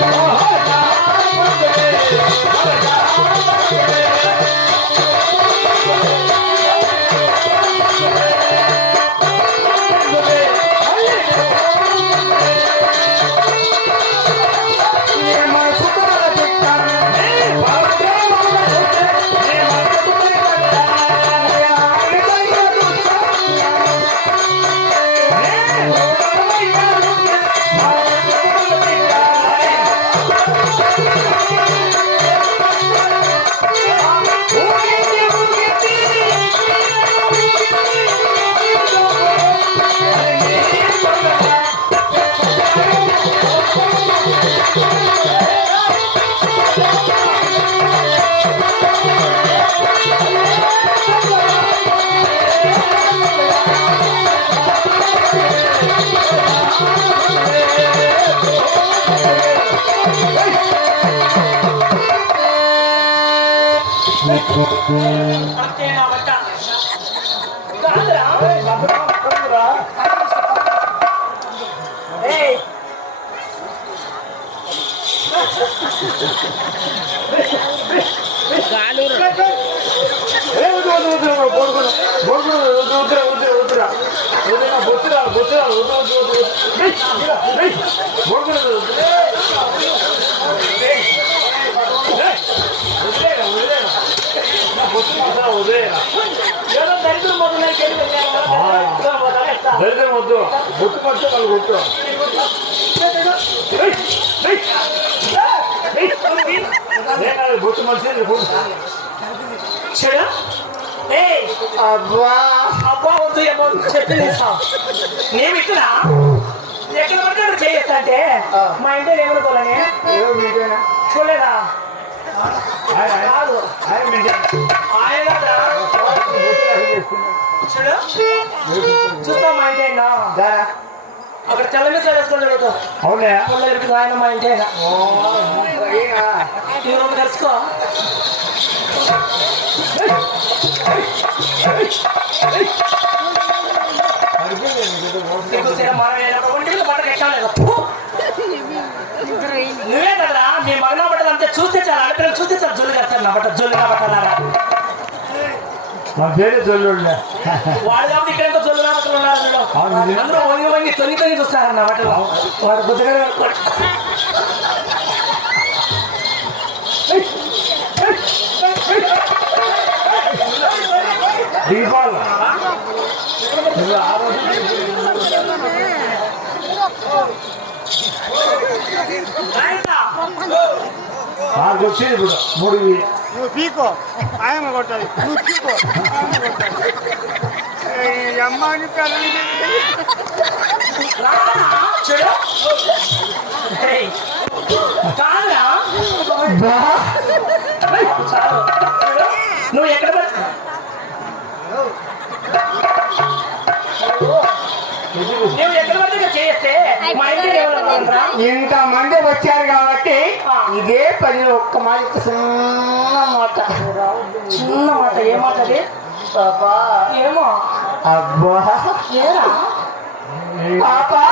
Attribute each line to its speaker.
Speaker 1: Oh. బట్ట కాదురా ఏయ్ దరిద్రం
Speaker 2: వద్దు బొట్టు పడితే వాళ్ళు కొట్టు బొట్టు మనిషి
Speaker 1: చూడు
Speaker 2: అబ్బా
Speaker 1: అబ్బా వద్దు ఏమో చెప్పింది నేను ఇక్కడ ఎక్కడ పడితే అక్కడ చేయిస్తా అంటే మా ఇంట్లో ఏమనుకోవాలని చూడలేదా కాదా? చూడు. చూస్తా మా ఇంటి అయినా అక్కడ తెల్ల మీద వేసుకొని
Speaker 2: అవునా.
Speaker 1: ఇరుకు ఆయన మా ఇంటి అయినా ఈ రోజు తెలుసుకో నువ్వే కదా. మీ మగన బట్టలు అంతే చూస్తే చాలు ఆడపిల్లలు చూస్తే చాలు జొల్లు కడతారు నా బట్ట జొల్లు నా బట్టలారా
Speaker 2: మా పేరు జల్లుళ్ళే.
Speaker 1: వాళ్ళు కాబట్టి ఇక్కడ ఎంతో
Speaker 2: నిజమే.
Speaker 1: అందరూ వంగి వంగి తొంగి తొంగి చూస్తారు నా బట్టలు వాడు బుద్ధగా
Speaker 2: దీపాలు. నాకు వచ్చేది ఇప్పుడు మూడు.
Speaker 3: నువ్వు పీకో. ఆయన కొట్టాలి నువ్వు పీకో. ఆయన కొట్టాలి.
Speaker 1: చూడు, నువ్వు ఎక్కడ నువ్వు ఎక్కడ చేస్తే
Speaker 3: ఇంతమంది వచ్చారు కాబట్టి ఇదే పని ఒక్క మాట చిన్న మాట.
Speaker 1: చిన్న మాట ఏ మాట అది?
Speaker 3: పాపా.
Speaker 1: ఏమో?
Speaker 3: అబ్బా.
Speaker 1: ఏరా?
Speaker 3: పాపా.